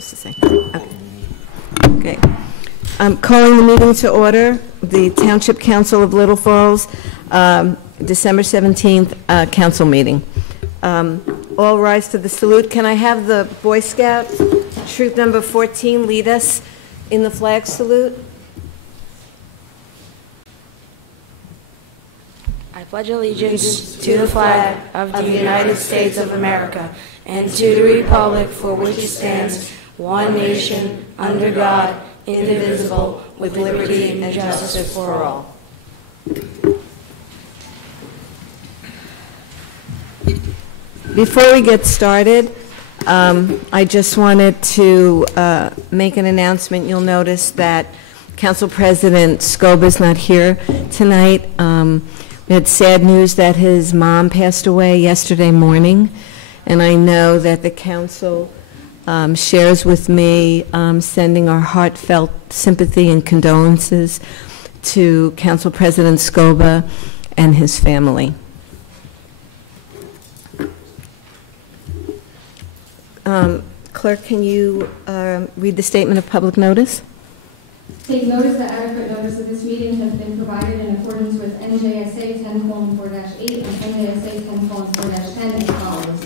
supposed to say? Okay. Okay. I'm calling the meeting to order. The Township Council of Little Falls, December 17th, council meeting. All rise to the salute. Can I have the Boy Scout troop number 14 lead us in the flag salute? I pledge allegiance to the flag of the United States of America and to the republic for which it stands, one nation, under God, indivisible, with liberty and justice for all. Before we get started, I just wanted to make an announcement. You'll notice that Council President Scoba's not here tonight. We had sad news that his mom passed away yesterday morning, and I know that the council shares with me sending our heartfelt sympathy and condolences to Council President Scoba and his family. Clerk, can you read the statement of public notice? Take notice that adequate notice of this meeting has been provided in accordance with NJSA 10:4-8 and NJSA 10:4-10 as follows.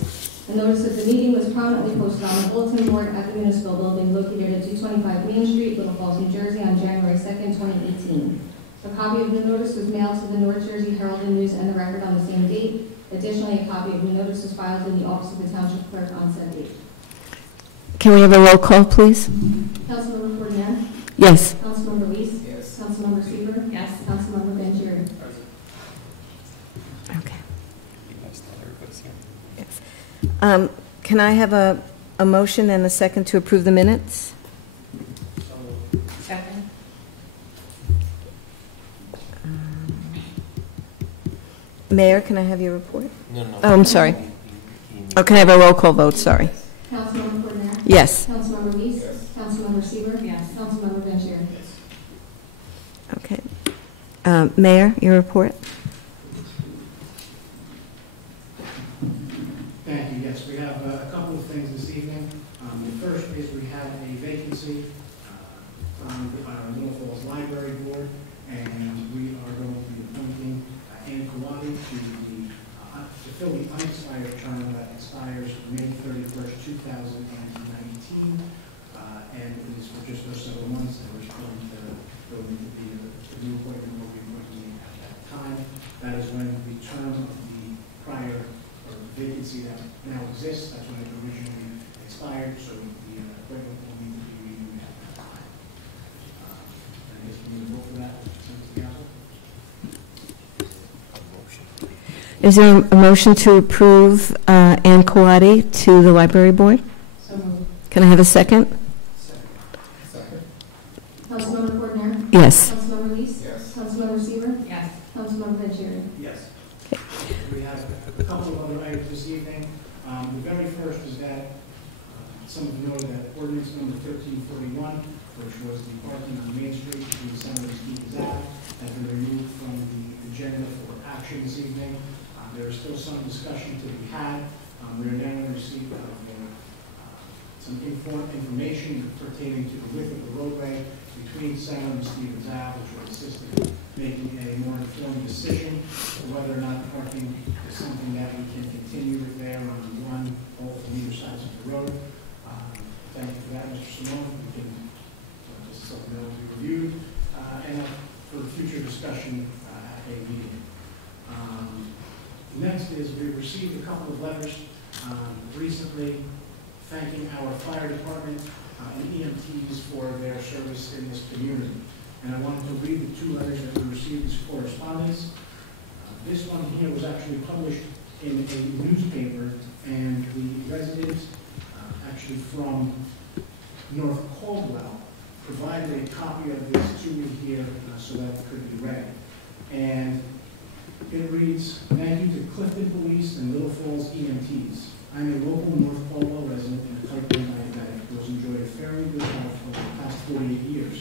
The notice of the meeting was prominently posted on the bulletin board at the municipal building located at 225 Main Street, Little Falls, New Jersey on January 2nd, 2018. A copy of the notice was mailed to the North Jersey Herald and News and the Record on the same date. Additionally, a copy of the notice was filed in the office of the Township Clerk on said date. Can we have a roll call, please? Councilmember Fortner? Yes. Councilmember Reese? Yes. Councilmember Seaver? Yes. Councilmember Vanchery? Okay. Yes. Can I have a motion and a second to approve the minutes? Second. Mayor, can I have your report? No, no. Oh, I'm sorry. Oh, can I have a roll call vote? Sorry. Councilmember Fortner? Yes. Councilmember Reese? Yes. Councilmember Seaver? Yes. Councilmember Vanchery? Yes. Okay. Mayor, your report? Thank you. Yes, we have a couple of things this evening. The first is we have a vacancy on our Little Falls Library Board, and we are going to be appointing Ann Kawani to fill the unexpired term that expires May 31st, 2019, and it is for just those several months, and we're going to go into the new appointment will be appointing at that time. That is when the term of the prior vacancy that now exists, that's when it originally expired, so the appointment will need to be renewed at that time. I guess we need to vote for that, send it to the council. Is there a motion to approve Ann Kawadi to the library board? So moved. Can I have a second? Second. Councilmember Fortner? Yes. Councilmember Reese? Yes. Councilmember Seaver? Yes. Councilmember Vanchery? Yes. We have a couple of other items this evening. The very first is that some of you know that ordinance number 1341, which was the parking on Main Street between Center and Stevens Ave, has been removed from the agenda for action this evening. There is still some discussion to be had. We are now going to receive some information pertaining to the width of the roadway between Center and Stevens Ave, which will assist in making a more informed decision whether or not parking is something that we can continue with there on both on either sides of the road. Thank you for that, Mr. Simone. We can just something that will be reviewed and for future discussion at a meeting. Next is we received a couple of letters recently thanking our fire department and EMTs for their service in this community. And I wanted to read the two letters that we received as correspondence. This one here was actually published in a newspaper, and the resident, actually from North Caldwell, provided a copy of this to me here so that it could be read. And it reads, "Thank you to Clifton Police and Little Falls EMTs. I'm a local North Caldwell resident and a type 1 diabetic who has enjoyed a fairly good health over the past 48 years.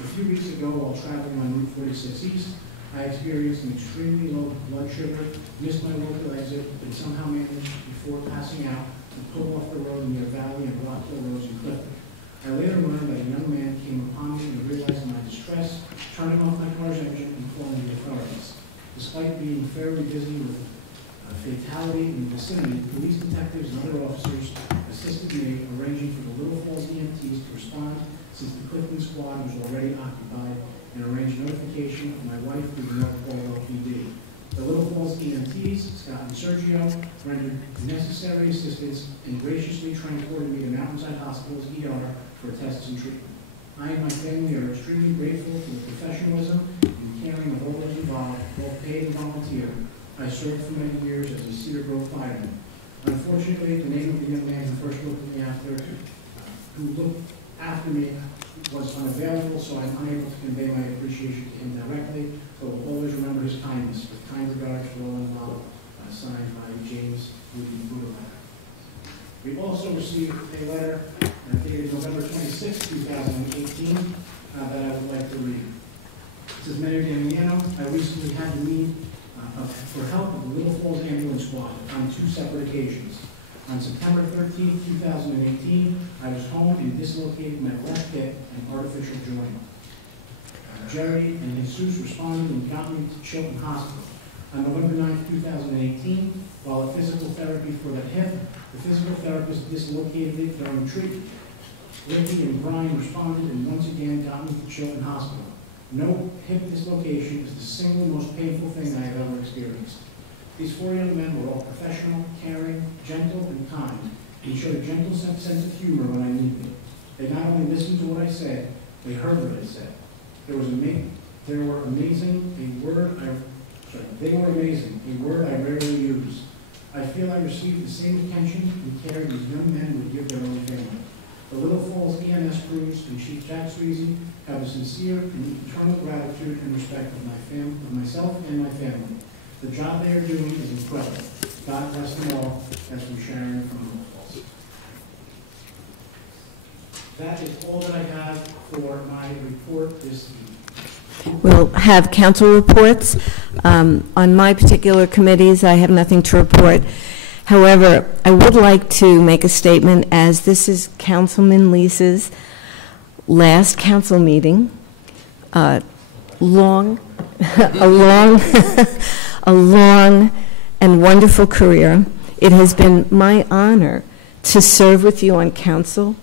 A few weeks ago, while traveling on Route 46 East, I experienced an extremely low blood sugar, missed my local exit, and somehow managed, before passing out, to pull off the road near Valley and Rockville Roads in Clifton. I later learned that a young man came upon me and realized my distress, turning off my car's engine and calling the authorities. Despite being fairly busy with a fatality in the vicinity, police detectives and other officers assisted me, arranging for the Little Falls EMTs to respond since the Clifton squad was already occupied, and arranged notification of my wife through the North Pole LPD. The Little Falls EMTs, Scott and Sergio, rendered necessary assistance and graciously transported me to Mountainside Hospital's ER for tests and treatment. I and my family are extremely grateful for the professionalism and caring of all those involved, both paid and volunteer. I served for many years as a Cedar Grove fireman. Unfortunately, the name of the young man who first looked at me who looked after me was unavailable, so I'm unable to convey my appreciation to him directly, but will always remember his kindness. With kind regards for all involved, signed by James Budalak. We also received a letter dated November 26, 2018, that I would like to read. It says, Mayor Damiano, I recently had the need for help with the Little Falls Ambulance Squad on 2 separate occasions. On September 13, 2018, I was home and dislocated my left hip and artificial joint. Jerry and Jesus responded and got me to Chilton Hospital. On November 9, 2018, while at physical therapy for that hip, the physical therapist dislocated it during treatment. Ricky and Brian responded and once again got me to Chilton Hospital. No hip dislocation is the single most painful thing I have ever experienced. These 4 young men were all professional, caring, gentle, and kind, and showed a gentle sense of humor when I needed it. They not only listened to what I said, they heard what I said. They were amazing, a word I rarely use. I feel I received the same attention and care these young men would give their own family. The Little Falls EMS crews and Chief Jack Sweezy have a sincere and eternal gratitude and respect of myself and my family. The job they are doing is incredible. God bless them all. That's from Sharon from Little Falls. That is all that I have for my report this evening. We'll have council reports. On my particular committees, I have nothing to report. However, I would like to make a statement, as this is Councilman Leese's last council meeting. A long and wonderful career. It has been my honor to serve with you on council,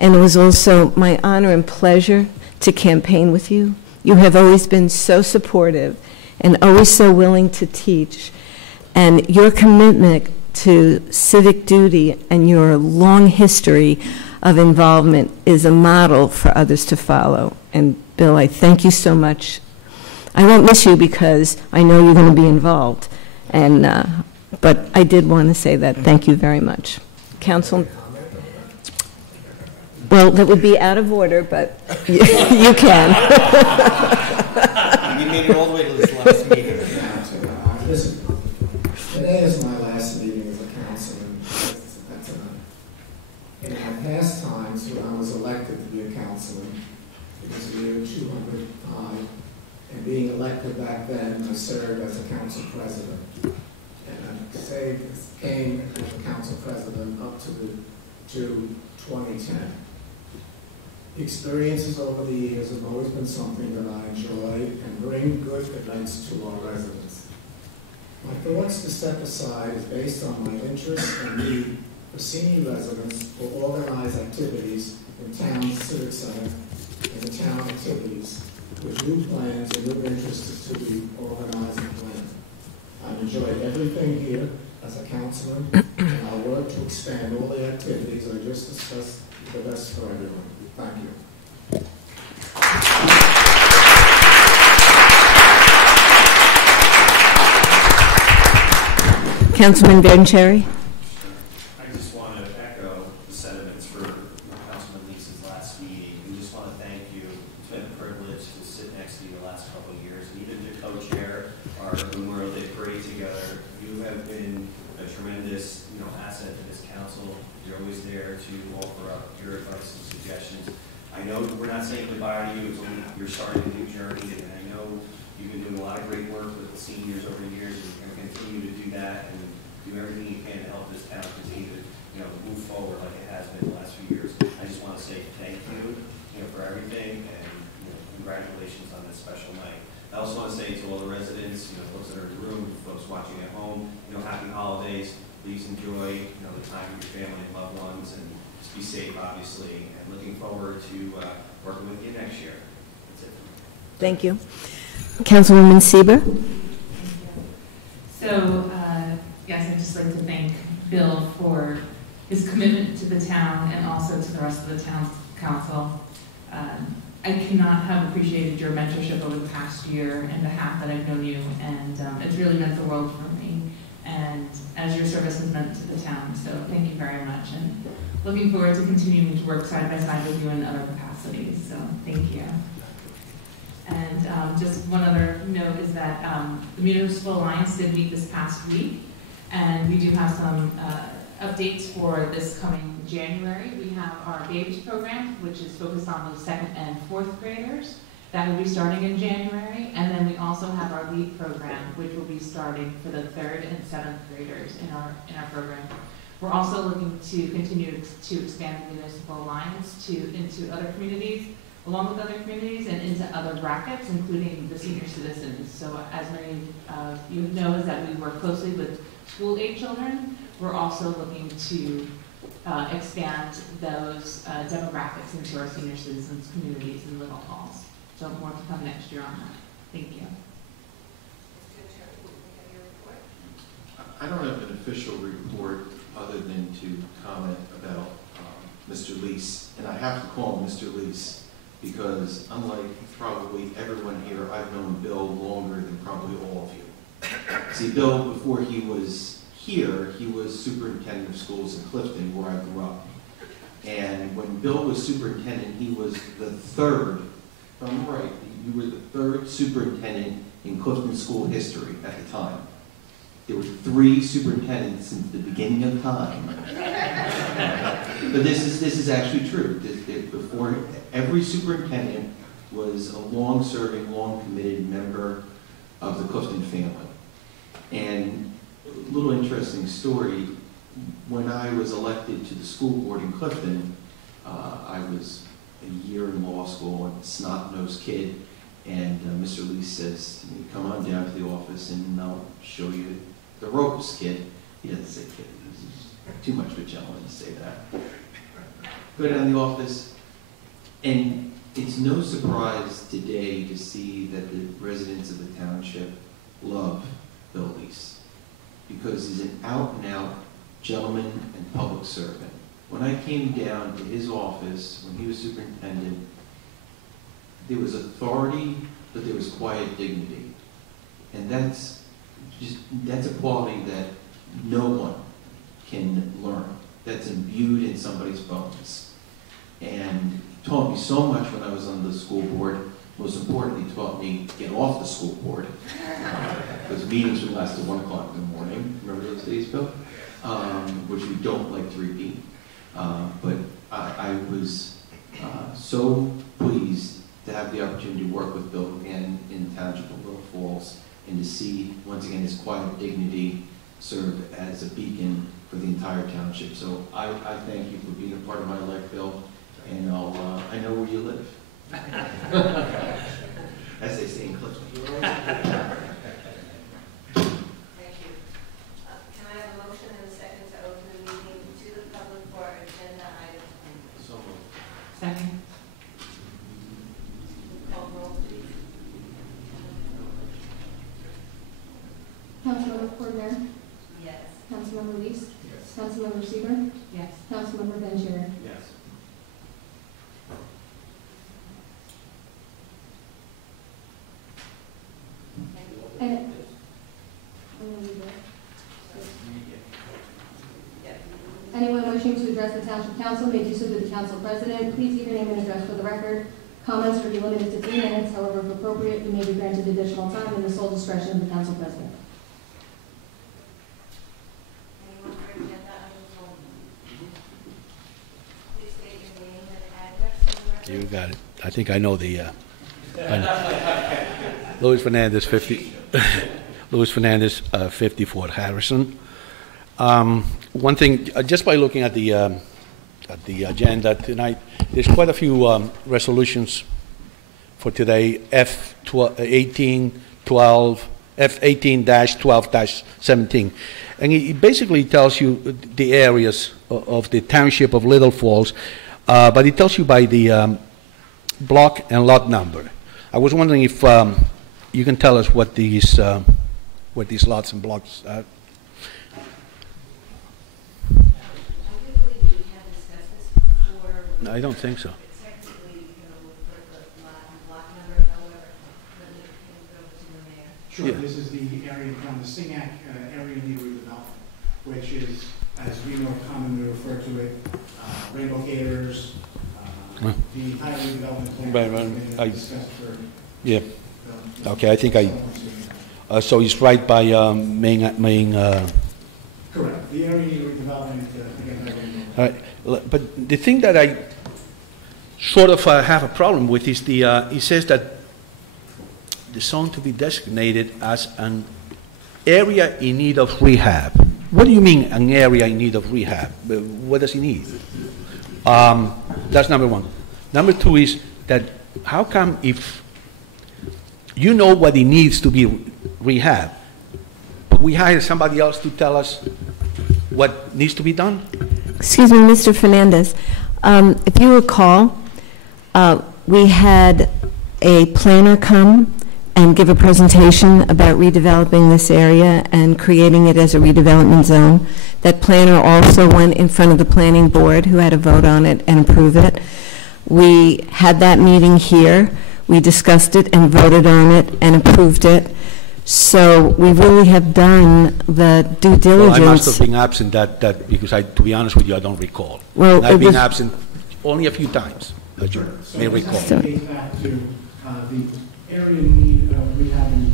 and it was also my honor and pleasure to campaign with you. You have always been so supportive and always so willing to teach, and your commitment to civic duty and your long history of involvement is a model for others to follow. And Bill, I thank you so much. I won't miss you because I know you're going to be involved, and but I did want to say that. Thank you very much. Council. Well, that would be out of order, but you can. You made it all the way to this last meeting. Listen, today is my last meeting as a councilman. In my past times, when I was elected to be a councilman, it was the year 205, and being elected back then, I served as a council president. And I came as a council president up to 2010. The experiences over the years have always been something that I enjoy and bring good events to our residents. My thoughts to step aside is based on my interest and need for senior residents to organize activities in town civic center and the town activities with new plans and new interests to be organized and planned. I've enjoyed everything here as a councilman, and I'll work to expand all the activities I just discussed the best for everyone. Thank you. Councilman Vancherry. I just want to echo the sentiments for Councilman Leese's last meeting. We just want to thank you. It's been a privilege to sit next to you the last couple of years, and even to co-chair our Memorial Day Parade together. You have been a tremendous, asset to this council. You're always there to offer up your advice and suggestions. I know we're not saying goodbye to you. You're starting a new journey, and I know you've been doing a lot of great work with the seniors over the years, and you're going to continue to do that and do everything you can to help this town continue to move forward like it has been the last few years. I just want to say thank you, for everything, and congratulations on this special night. I also want to say to all the residents, folks that are in the room, folks watching at home, happy holidays. Please enjoy, the time with your family and loved ones, and just be safe, obviously. And looking forward to working with you next year. That's it. Thank you. Councilwoman Sieber. So, yes, I'd just like to thank Bill for his commitment to the town and also to the rest of the town's council. I cannot have appreciated your mentorship over the past year and the half that I've known you, and it's really meant the world for me, and as your service has meant to the town. So thank you very much, and looking forward to continuing to work side by side with you in other capacities. So thank you. And just one other note is that the Municipal Alliance did meet this past week, and we do have some updates for this coming January. We have our Babies program, which is focused on those 2nd and 4th graders. That will be starting in January. And then we also have our LEAD program, which will be starting for the 3rd and 7th graders in our program. We're also looking to continue to expand the Municipal Alliance into other communities, along with other communities, and into other brackets, including the senior citizens. So as many of you know, is that we work closely with school-age children. We're also looking to expand those demographics into our senior citizens communities and little halls. So more to come next year on that. Thank you. I don't have an official report other than to comment about Mr. Lease, and I have to call him Mr. Lease because unlike probably everyone here, I've known Bill longer than probably all of you. See, Bill, before he was here, he was superintendent of schools in Clifton, where I grew up. And when Bill was superintendent, he was the 3rd, if I'm right, you were the 3rd superintendent in Clifton school history at the time. There were 3 superintendents since the beginning of time. But this is actually true. Before, every superintendent was a long-serving, long-committed member of the Clifton family. And a little interesting story, when I was elected to the school board in Clifton, I was a year in law school, a snot-nosed kid, and Mr. Lee says to me, come on down to the office and I'll show you the ropes, kid. He doesn't say kid, he's too much of a gentleman to say that. Go down to the office, and it's no surprise today to see that the residents of the township love Bill Lease, because he's an out-and-out gentleman and public servant. When I came down to his office, when he was superintendent, there was authority, but there was quiet dignity. And that's a quality that no one can learn. That's imbued in somebody's bones. And he taught me so much when I was on the school board. Most importantly, he taught me to get off the school board, because meetings would last till 1 o'clock in the morning. Remember those days, Bill? Which we don't like to repeat. But I was so pleased to have the opportunity to work with Bill again in the township of Little Falls, and to see, once again, his quiet dignity serve as a beacon for the entire township. So I thank you for being a part of my life, Bill, and I know where you live. As they say in Clifton. Thank you. Can I have a motion and a second to open the meeting to the public for agenda items? So moved. Second. Call roll, please. Councilmember Cordner? Yes. Councilmember Lease? Yes. Councilmember Sieber, Yes. Councilmember Vanchery? Yes. And anyone wishing to address the Township Council may do so to the Council President. Please give your name and address for the record. Comments will be limited to 3 minutes. However, if appropriate, you may be granted additional time in the sole discretion of the Council President. Anyone for agenda items only? Please state your name and address for the record. You got it. I think I know the, Louis Fernandez, 50 Fort Harrison. One thing, just by looking at the agenda tonight, there's quite a few resolutions for today, F18-12-17. And it basically tells you the areas of the township of Little Falls, but it tells you by the block and lot number. I was wondering if you can tell us what these lots and blocks are. I don't think so. Sure, Yeah. this is the area from the SINGAC area need redevelopment, which is, as we know, commonly referred to it, rainbow gators, the entire redevelopment plan Right, has right. been discussed for. Yeah. Okay, I think so it's right by main. Correct. The area need redevelopment, again, All right. But the thing that I sort of have a problem with is it says that the zone to be designated as an area in need of rehab. What do you mean, an area in need of rehab? What does it need? That's number one. Number two is that how come if you know what it needs to be rehab, but we hire somebody else to tell us what needs to be done? Excuse me, Mr. Fernandez. If you recall, we had a planner come and give a presentation about redeveloping this area and creating it as a redevelopment zone. That planner also went in front of the planning board, who had to vote on it and approve it. We had that meeting here. We discussed it and voted on it and approved it. So we really have done the due diligence. Well, I must have been absent that because to be honest with you, I don't recall. Well, and I've been absent only a few times, as you may recall. So this dates back to the area in need of rehabbing.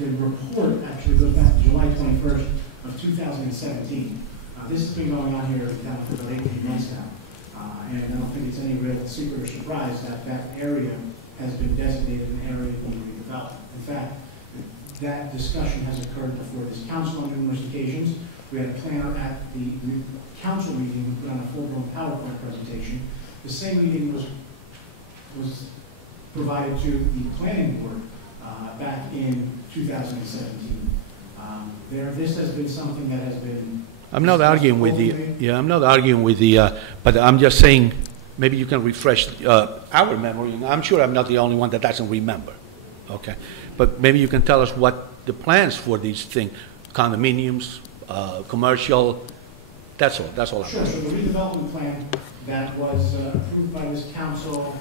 The report actually goes back to July 21st of 2017. This has been going on here in town for about 18 months now. And I don't think it's any real secret or surprise that that area has been designated an area of need redevelopment. In fact, that discussion has occurred before this council on numerous occasions. We had a planner at the council meeting who put on a full-blown PowerPoint presentation. The same meeting was provided to the planning board back in 2017. This has been something that has been. I'm not arguing with I'm not arguing with but I'm just saying maybe you can refresh our memory. I'm sure I'm not the only one that doesn't remember. Okay, but maybe you can tell us what the plans for these things, condominiums, commercial. That's all. Sure. So the redevelopment plan that was approved by this council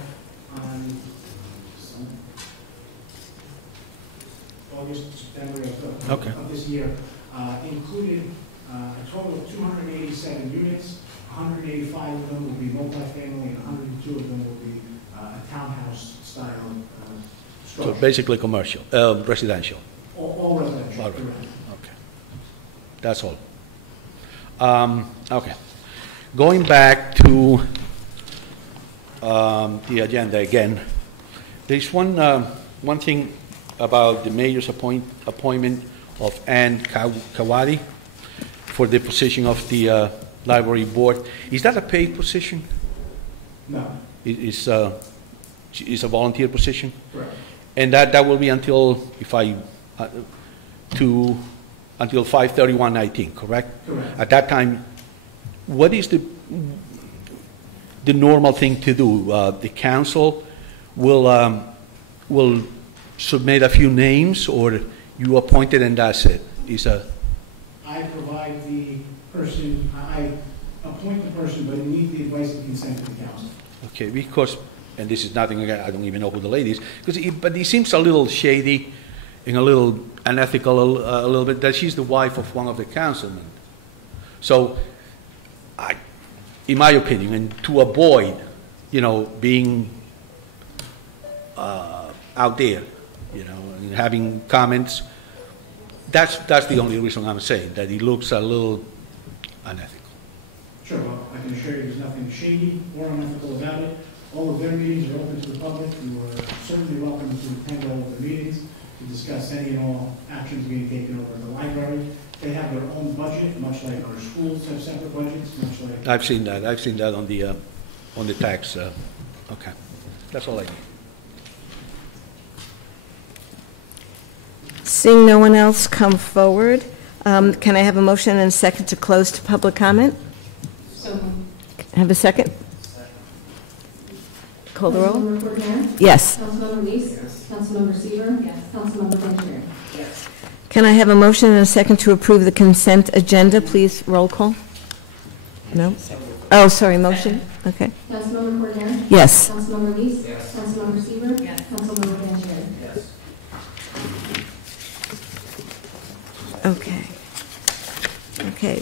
on August, September of this year included a total of 287 units. 185 of them will be multifamily, and 102 of them will be a townhouse style structure. So basically commercial, residential. All residential. All right. Okay, that's all. Okay, going back to the agenda again. There's one thing about the mayor's appointment of Ann Kawadi for the position of the library board. Is that a paid position? No. It's a volunteer position? Correct. And that will be until, until 5/31/19, correct? Correct. At that time, what is the normal thing to do? The council will submit a few names, or you appoint it and that's it? I provide the person, I appoint the person, but it needs the advice and consent of the council. Okay, because, and this is nothing, I don't even know who the lady is, but he seems a little shady and a little unethical, a little bit, that she's the wife of one of the councilmen. So, in my opinion, and to avoid, being out there, and having comments, that's the only reason I'm saying, that he looks a little unethical. Sure, well, I can assure you there's nothing shady or unethical about it. All of their meetings are open to the public. You are certainly welcome to attend all of the meetings to discuss any and all actions being taken over at the library. They have their own budget, much like our schools have separate budgets, much like. I've seen that on the tax, okay. That's all I need. Seeing no one else come forward, can I have a motion and a second to close to public comment? So moved. Have a second? Call the roll? Councilmember Cordero? Yes. Councilmember Reese? Yes. Councilmember Seaver? Yes. Councilmember Vanchery? Yes. Can I have a motion and a second to approve the consent agenda, please? Roll call? No? Oh, sorry, motion? Okay. Councilmember Cordero? Yes. Councilmember Reese? Yes. Councilmember Seaver? Yes. Councilmember Vanchery? Yes. Okay. Okay.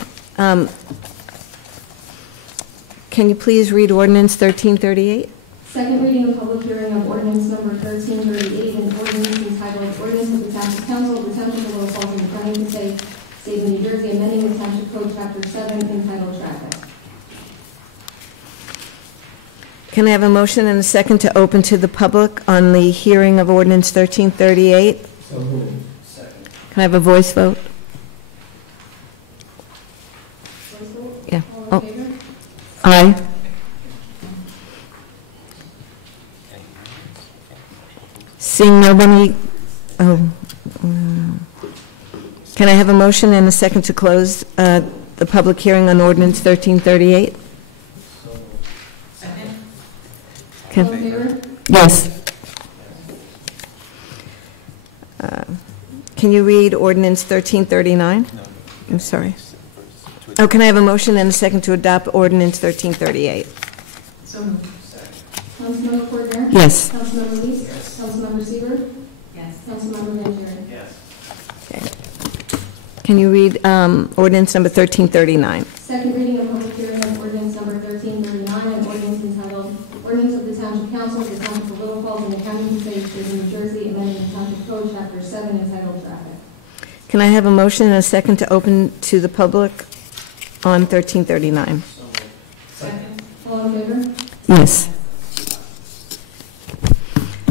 Can you please read ordinance 1338? Second reading and public hearing of ordinance number 1338, an ordinance entitled Ordinance of the Township Council of the Township of Little Falls in the County of Passaic, State of New Jersey, amending the Township Code Chapter 7 entitled Traffic. Can I have a motion and a second to open to the public on the hearing of ordinance 1338? So moved. Second. Can I have a voice vote? Voice vote? Yeah. All Oh. in favor? Aye. Seeing nobody, can I have a motion and a second to close the public hearing on ordinance 1338? Second. All in favor? Yes. Can you read ordinance 1339? I'm sorry. Oh, can I have a motion and a second to adopt ordinance 1338? So moved. Councilmember Cordero? Yes. Councilmember Reese? Yes. Councilmember Seaver? Yes. Councilmember Vanchery? Yes. Okay. Can you read ordinance number 1339? Second reading and public hearing of ordinance number 1339, an ordinance entitled Ordinance of the Township Council of the Township of Little Falls in the County of Passaic, State of New Jersey, amending the Township Code Chapter 7 entitled Traffic. Can I have a motion and a second to open to the public on 1339? Second. All in favor? Yes.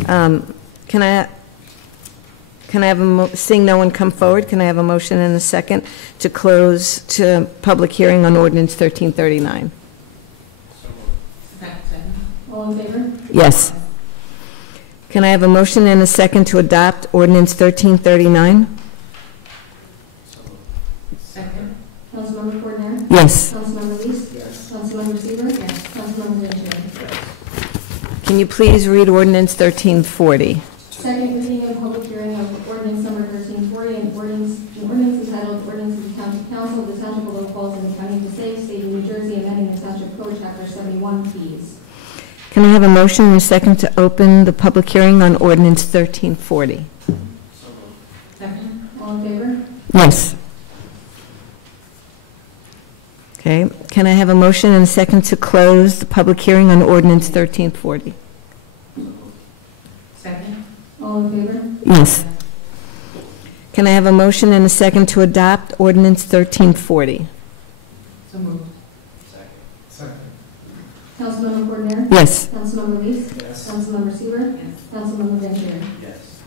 Can I have seeing no one come forward, can I have a motion and a second to close to public hearing on ordinance 1339? Second. All in favor? Yes. Can I have a motion and a second to adopt ordinance 1339? Second. Councilmember Cordero? Yes. Councilmember Reese? Yes. Councilmember Seaver? Yes. Councilmember Vanchery? Can you please read ordinance 1340? Second reading and public hearing of ordinance number 1340, an ordinance entitled Ordinance of the Township Council of the Township of Little Falls in the County of Passaic, State of New Jersey, amending the Township Code Chapter 71 fees. Can I have a motion and a second to open the public hearing on ordinance 1340? Second. All in favor? Yes. Okay, can I have a motion and a second to close the public hearing on ordinance 1340? Second. All in favor? Yes. Can I have a motion and a second to adopt ordinance 1340? So moved. Second. Councilmember Cordero? Yes. Councilmember Reese? Yes. Councilmember Seaver? Yes. Councilmember Vanchery? Yes.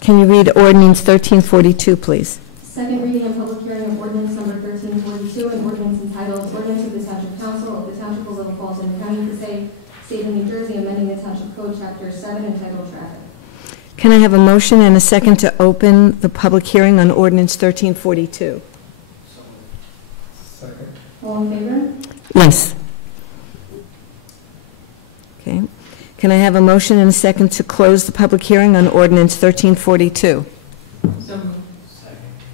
Can you read ordinance 1342, please? Second reading and public hearing of ordinance number 1342, an ordinance entitled Ordinance of the Township Council of the Township of Little Falls in the County of Passaic, State of New Jersey, amending the Township Code Chapter 7 entitled Traffic. Can I have a motion and a second to open the public hearing on ordinance 1342? Second. All in favor? Yes. Okay. Can I have a motion and a second to close the public hearing on ordinance 1342? So moved.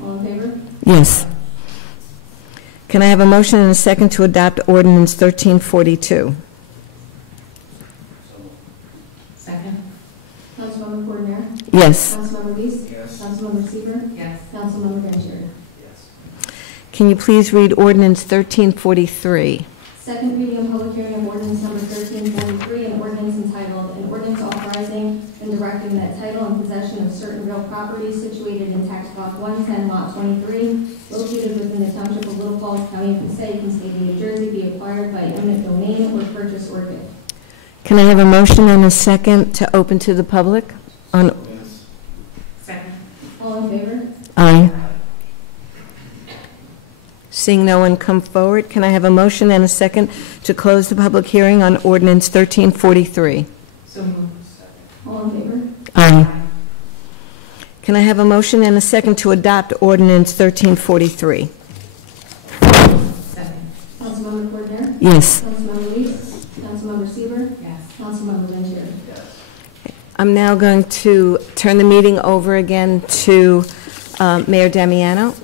All in favor? Yes. Can I have a motion and a second to adopt ordinance 1342? Second. Councilmember Cordero? Yes. Councilmember Reese? Yes. Councilmember Seaver? Yes. Councilmember Vanchery? Yes. Can you please read ordinance 1343? Second reading and public hearing of ordinance number 1343, an ordinance entitled, an ordinance authorizing and directing that title and possession of certain real property situated in tax block 110, lot 23, located within the Township of Little Falls, County of Passaic, and State of New Jersey, be acquired by eminent domain or purchase or gift. Can I have a motion and a second to open to the public? On Yes. Second. All in favor? Aye. Seeing no one come forward, can I have a motion and a second to close the public hearing on ordinance 1343? So moved. All in favor? Aye. Can I have a motion and a second to adopt ordinance 1343? Second. Councilmember Coordinator? Yes. Councilmember Lees? Councilmember Seaver? Yes. Councilmember Vantieri? I'm now going to turn the meeting over again to Mayor Damiano.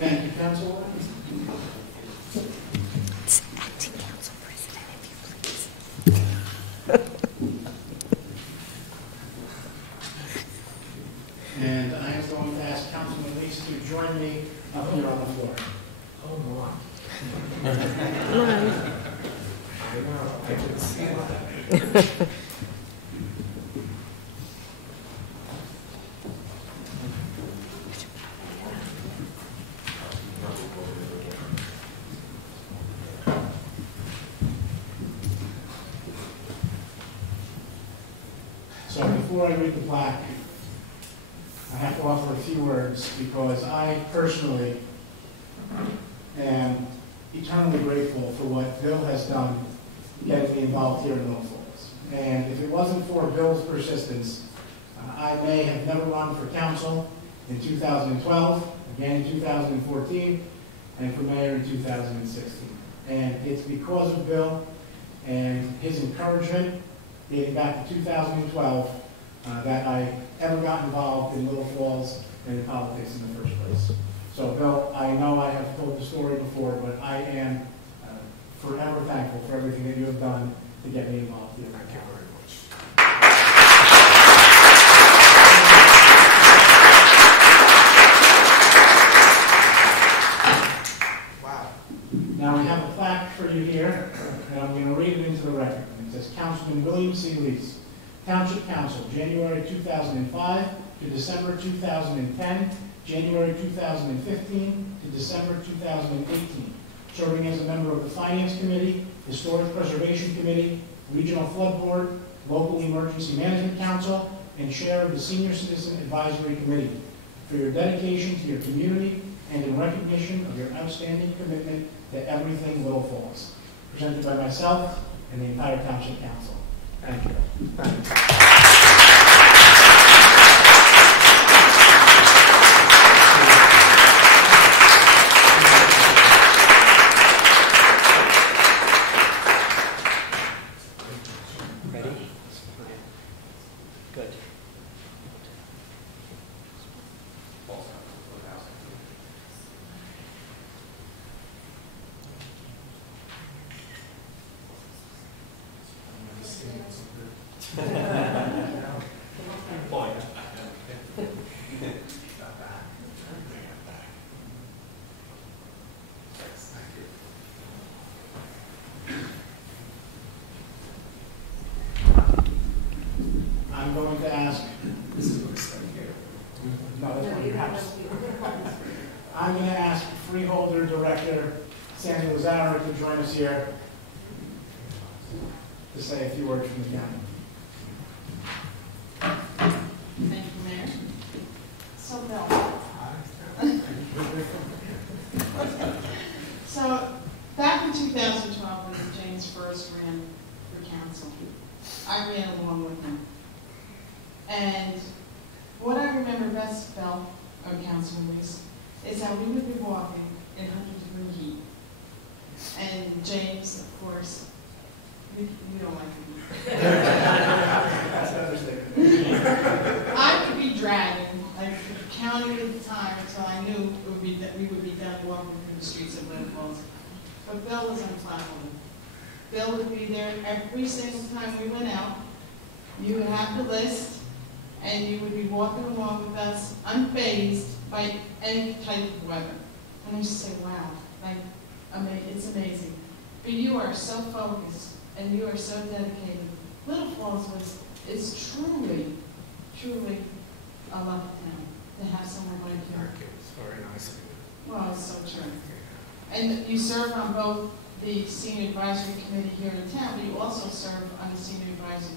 Thank you, Councilwoman. It's acting council president, if you please. And I am going to ask Councilman Lees to join me up here on the floor. Oh, my. Come on. I know, I can see that. So before I read the plaque, I have to offer a few words because I personally am eternally grateful for what Bill has done getting me involved here in Little Falls. And if it wasn't for Bill's persistence, I may have never run for council in 2012, again in 2014, and for mayor in 2016. And it's because of Bill and his encouragement dating back to 2012 that I ever got involved in Little Falls and in politics in the first place. So Bill, I know I have told the story before, but I am forever thankful for everything that you have done to get me involved here. Thank you very much. Wow. Now we have a plaque for you here, and I'm going to read it into the record. It says, Councilman William C. Lees, Township Council, January 2005 to December 2010, January 2015 to December 2018, serving as a member of the Finance Committee, Historic Preservation Committee, Regional Flood Board, Local Emergency Management Council, and chair of the Senior Citizen Advisory Committee, for your dedication to your community and in recognition of your outstanding commitment to everything Little Falls. Presented by myself and the entire Township Council. Thank you. Thank you. Ready? Good. I'm going to ask. This is what it's like here. No, that's what you have. I'm going to ask Freeholder Director Sandy Lazaro to join us here to say a few words from the county. Thank you, Mayor. So, Bill. So, back in 2012, when James first ran for council, I ran along with him. And what I remember best, Bill, of Councilman Lees, is how we would be walking in 100-degree heat. And James, of course, we don't like the heat. That's understandable. I would be dragging, like, counting at the time until I knew it would be that we would be done walking through the streets of Little Falls. But Bill was unflappable. Bill would be there every single time we went out. You would have the list, and you would be walking along with us, unfazed by any type of weather. And I just say, wow, like, it's amazing. But you are so focused, and you are so dedicated. Little Falls is truly, truly a lovely town to have someone like you. Thank you. It's very nice of you. Well, it's so true. And you serve on both the Senior Advisory Committee here in town, but you also serve on the Senior Advisory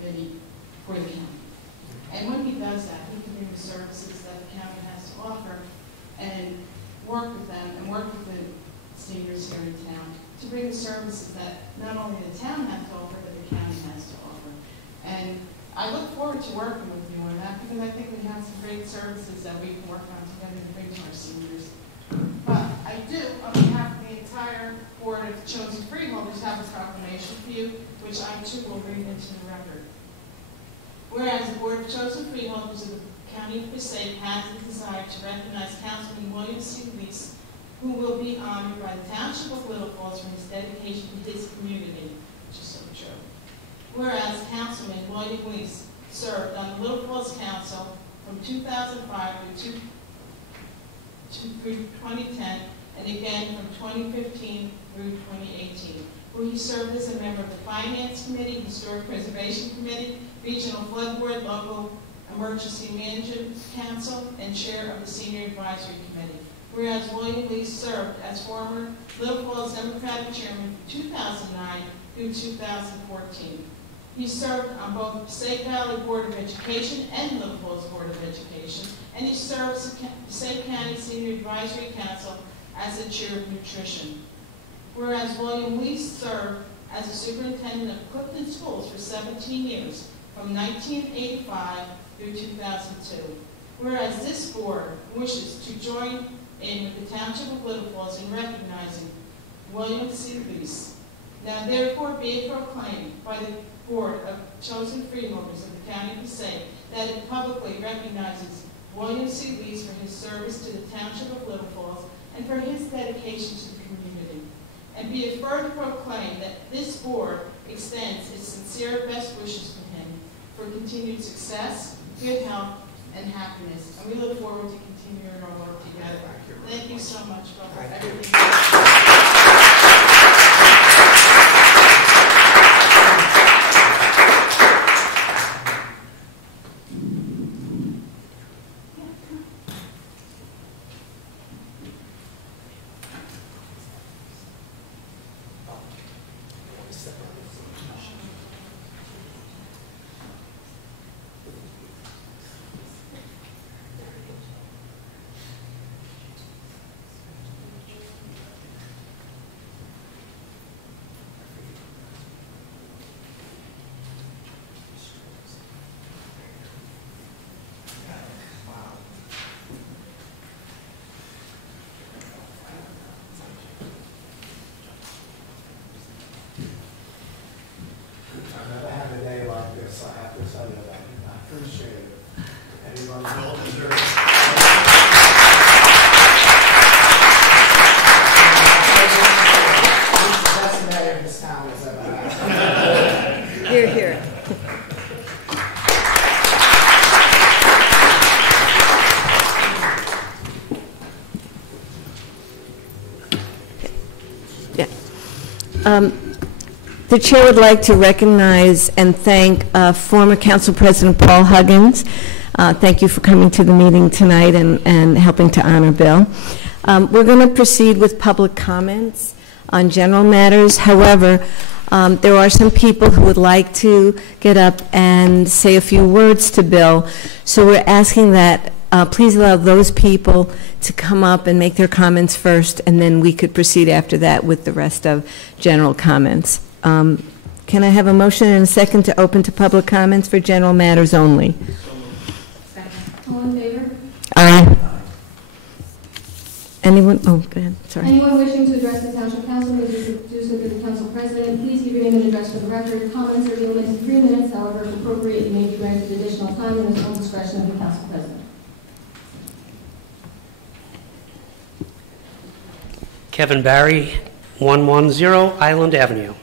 Committee for the county. And when he does that, he can bring the services that the county has to offer and work with them and work with the seniors here in town to bring the services that not only the town has to offer, but the county has to offer. And I look forward to working with you on that because I think we have some great services that we can work on together to bring to our seniors. But I do, on behalf of the entire Board of Chosen Freeholders, have a proclamation for you, which I too will read into the record. Whereas the Board of Chosen Freeholders of the County of Passaic has the desire to recognize Councilman William C. Lease, who will be honored by the Township of Little Falls for his dedication to his community, which is so true. Whereas Councilman William Lease served on the Little Falls Council from 2005 through 2010, and again from 2015 through 2018, where he served as a member of the Finance Committee, Historic Preservation Committee, Regional Flood Board, Local Emergency Management Council, and Chair of the Senior Advisory Committee. Whereas William Lee served as former Little Falls Democratic Chairman from 2009 through 2014. He served on both the Passaic Valley Board of Education and Little Falls Board of Education, and he serves the Passaic County Senior Advisory Council as the Chair of Nutrition. Whereas William Lee served as the Superintendent of Clifton Schools for 17 years, from 1985 through 2002. Whereas this board wishes to join in with the Township of Little Falls in recognizing William C. Lease. Now therefore be it proclaimed by the Board of Chosen Freeholders of the County of Passaic that it publicly recognizes William C. Lease for his service to the Township of Little Falls and for his dedication to the community. And be it further proclaimed that this board extends its sincere best wishes to him for continued success, good health, and happiness. And we look forward to continuing our work together. Thank you so much for everything. I have to tell you that. I appreciate it. Anyone well deserved. This is the best mayor this town has ever had. Hear, hear. Yeah. The chair would like to recognize and thank former Council President Paul Huggins. Thank you for coming to the meeting tonight and helping to honor Bill. We're going to proceed with public comments on general matters. However, there are some people who would like to get up and say a few words to Bill. So we're asking that please allow those people to come up and make their comments first, and then we could proceed after that with the rest of general comments. Can I have a motion and a second to open to public comments for general matters only? Second. All in favor? Aye. Anyone? Oh, go ahead. Sorry. Anyone wishing to address the Township Council may do so through the Council President. Please give your name and address for the record. Comments are limited to 3 minutes. However, if appropriate, you may be granted additional time in the sole discretion of the Council President. Kevin Barry, 110 Island Avenue.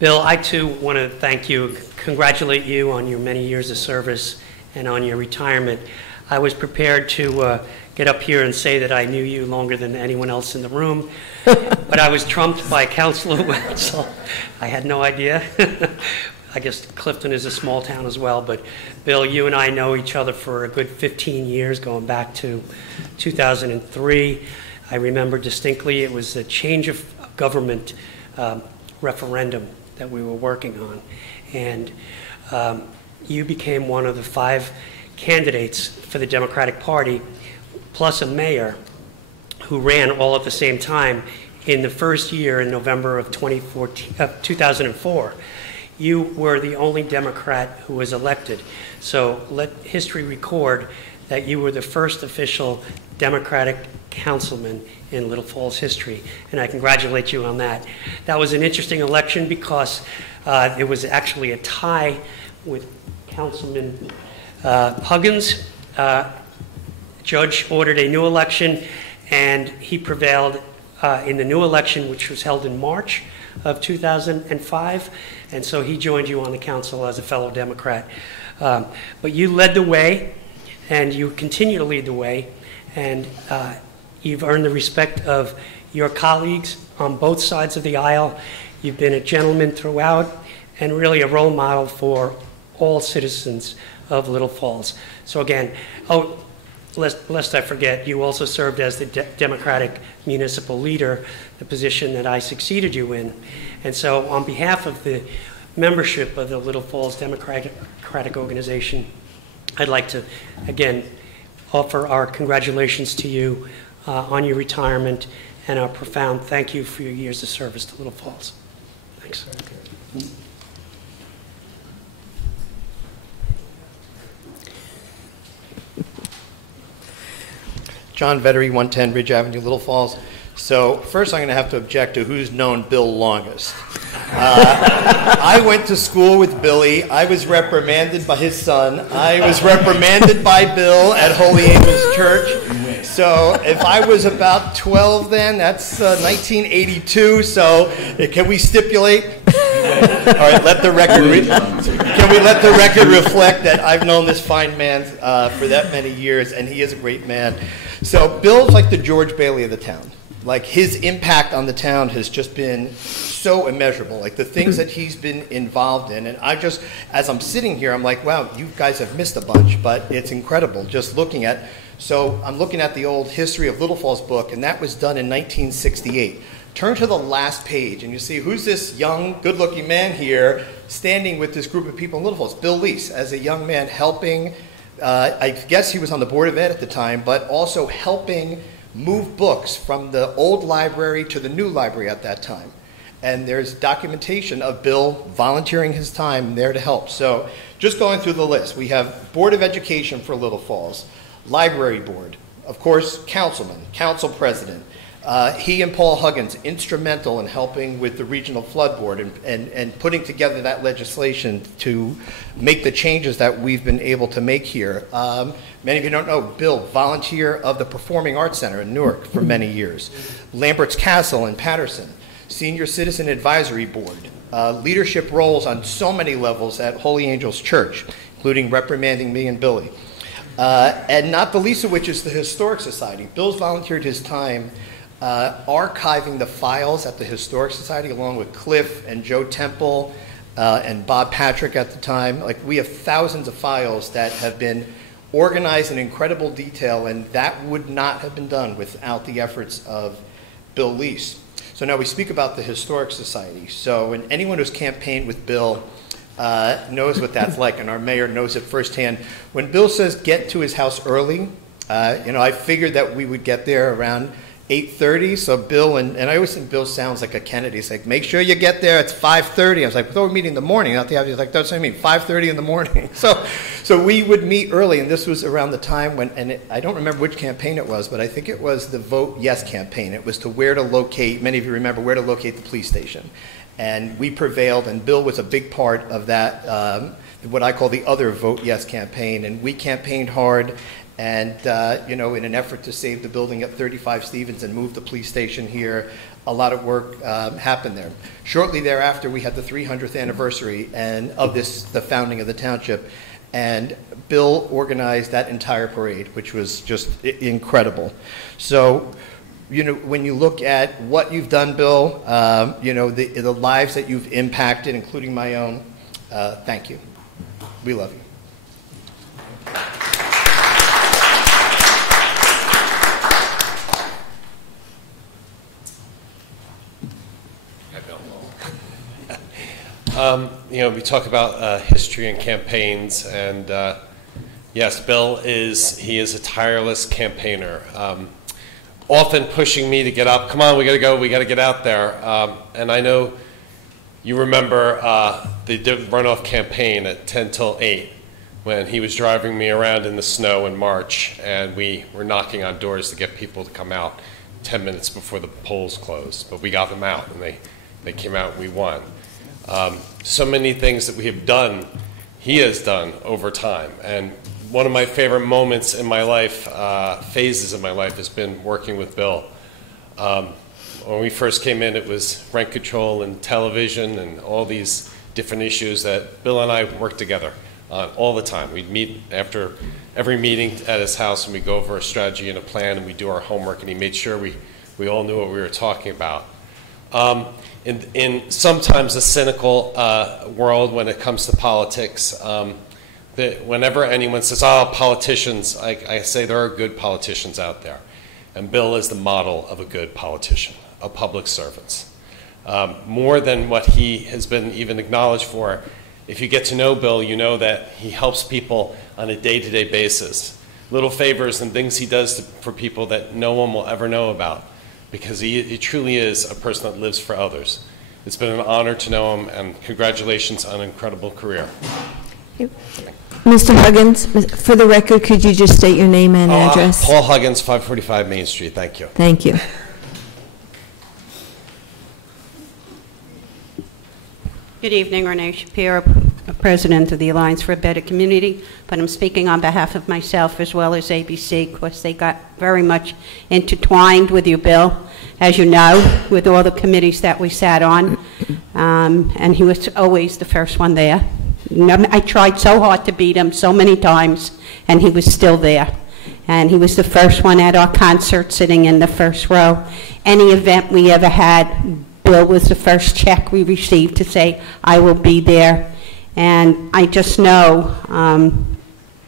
Bill, I too want to thank you, congratulate you on your many years of service and on your retirement. I was prepared to get up here and say that I knew you longer than anyone else in the room, but I was trumped by Councilor Wenzel. I had no idea. I guess Clifton is a small town as well, but Bill, you and I know each other for a good 15 years, going back to 2003. I remember distinctly it was a change of government referendum that we were working on. And you became one of the 5 candidates for the Democratic Party, plus a mayor, who ran all at the same time in the first year in November of 2004. You were the only Democrat who was elected. So let history record that you were the first official Democratic councilman in Little Falls history, and I congratulate you on that. That was an interesting election because it was actually a tie with Councilman Huggins. Judge ordered a new election, and he prevailed in the new election, which was held in March of 2005, and so he joined you on the council as a fellow Democrat. But you led the way, and you continue to lead the way, and you've earned the respect of your colleagues on both sides of the aisle. You've been a gentleman throughout, and really a role model for all citizens of Little Falls. So again, lest I forget, you also served as the Democratic municipal leader, the position that I succeeded you in. And so on behalf of the membership of the Little Falls Democratic Organization, I'd like to, again, offer our congratulations to you on your retirement and our profound thank you for your years of service to Little Falls. Thanks. John Vettery, 110 Ridge Avenue, Little Falls. So first I'm going to have to object to who's known Bill longest. I went to school with Billy. I was reprimanded by his son. I was reprimanded by Bill at Holy Angels Church. So if I was about 12 then, that's 1982. So can we stipulate? All right, let the record. Can we let the record reflect that I've known this fine man for that many years, and he is a great man. So Bill's like the George Bailey of the town. Like, his impact on the town has just been so immeasurable. Like, the things that he's been involved in. And I just, as I'm sitting here, I'm like, wow, you guys have missed a bunch, but it's incredible just looking at. So I'm looking at the old History of Little Falls book, and that was done in 1968. Turn to the last page, and you see who's this young, good-looking man here standing with this group of people in Little Falls. Bill Lease, as a young man, helping, I guess he was on the Board of Ed at the time, but also helping move books from the old library to the new library at that time. And there's documentation of Bill volunteering his time there to help. So just going through the list, we have Board of Education for Little Falls, Library Board, of course, councilman, council president. He and Paul Huggins, instrumental in helping with the Regional Flood Board and putting together that legislation to make the changes that we've been able to make here. Many of you don't know, Bill, volunteer of the Performing Arts Center in Newark for many years. Lambert's Castle in Patterson, Senior Citizen Advisory Board, leadership roles on so many levels at Holy Angels Church, including reprimanding me and Billy. And not the least of which is the Historic Society. Bill's volunteered his time archiving the files at the Historic Society, along with Cliff and Joe Temple and Bob Patrick at the time. Like, we have thousands of files that have been organized in incredible detail, and that would not have been done without the efforts of Bill Lease. So now we speak about the Historic Society. So, and anyone who's campaigned with Bill knows what that's like, and our mayor knows it firsthand. When Bill says get to his house early, I figured that we would get there around 8:30, so Bill, and I always think Bill sounds like a Kennedy. He's like, make sure you get there, it's 5:30. I was like, we're meeting in the morning, not the afternoon. He's like, that's what I mean, 5:30 in the morning. So we would meet early, and this was around the time when, I don't remember which campaign it was, but I think it was the Vote Yes campaign. It was to where to locate, many of you remember, where to locate the police station. And we prevailed, and Bill was a big part of that, what I call the other Vote Yes campaign, and we campaigned hard. And, in an effort to save the building at 35 Stevens and move the police station here, a lot of work happened there. Shortly thereafter, we had the 300th anniversary of the founding of the township. And Bill organized that entire parade, which was just incredible. So, when you look at what you've done, Bill, the lives that you've impacted, including my own, thank you. We love you. You know, we talk about history and campaigns, and yes, Bill he is a tireless campaigner, often pushing me to get up. Come on, we got to go. We got to get out there. And I know you remember the runoff campaign at 10 till 8 when he was driving me around in the snow in March, and we were knocking on doors to get people to come out 10 minutes before the polls closed. But we got them out, and they came out and we won. So many things that we have done, he has done over time. And one of my favorite moments in my life, phases of my life, has been working with Bill. When we first came in, it was rent control and television and all these different issues that Bill and I worked together on all the time. We'd meet after every meeting at his house, and we'd go over a strategy and a plan, and we'd do our homework, and he made sure we all knew what we were talking about. In sometimes a cynical world when it comes to politics, whenever anyone says, oh, politicians, I say there are good politicians out there. And Bill is the model of a good politician, a public servant. More than what he has been even acknowledged for, if you get to know Bill, you know that he helps people on a day-to-day basis. Little favors and things he does for people that no one will ever know about, because he truly is a person that lives for others. It's been an honor to know him, and congratulations on an incredible career. Mr. Huggins, for the record, could you just state your name and address? Paul Huggins, 545 Main Street. Thank you. Thank you. Good evening, Renee Shapiro, President of the Alliance for a Better Community, but I'm speaking on behalf of myself as well as ABC, because they got very much intertwined with you, Bill, as you know, with all the committees that we sat on, and he was always the first one there. I tried so hard to beat him so many times, and he was still there. And he was the first one at our concert, sitting in the first row. Any event we ever had, Bill was the first check we received to say, I will be there. And I just know